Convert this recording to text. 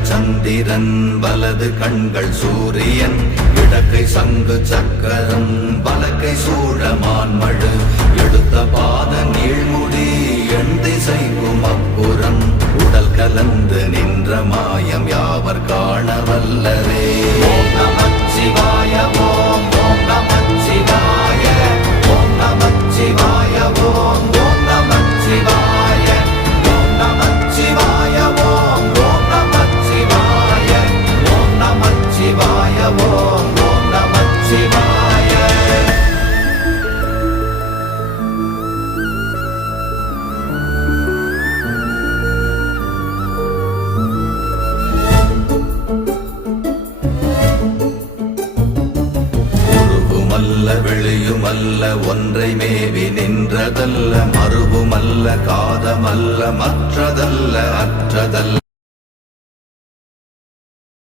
இடங்கள் சந்திரன் வலது கண்கள் சூரியன் இடக்கை சங்கு சக்கரம் வலக்கை சூழமான்மழு எடுத்த பாத நீழ்முடி எண் திசைக்கும் அப்புறம் உடல் கலந்து நின்ற மாயம் யாவர் காண வல்லரே. ஓம் நமச்சிவாய ஓம் ஓம் நமச்சிவாய ஓம் நமச்சிவாய ஓம் ஓம் நமச்சிவாய ஓம் நமச்சிவாய ஓம் ஓம் நமச்சிவாய ஓம் நமச்சிவாய ஓம் ஓம் நமச்சிவாய. வெளியுமல்ல ஒன்றை மேவி நின்றதல்ல மறுவுமல்ல காதமல்ல மற்றதல்ல அற்றதல்ல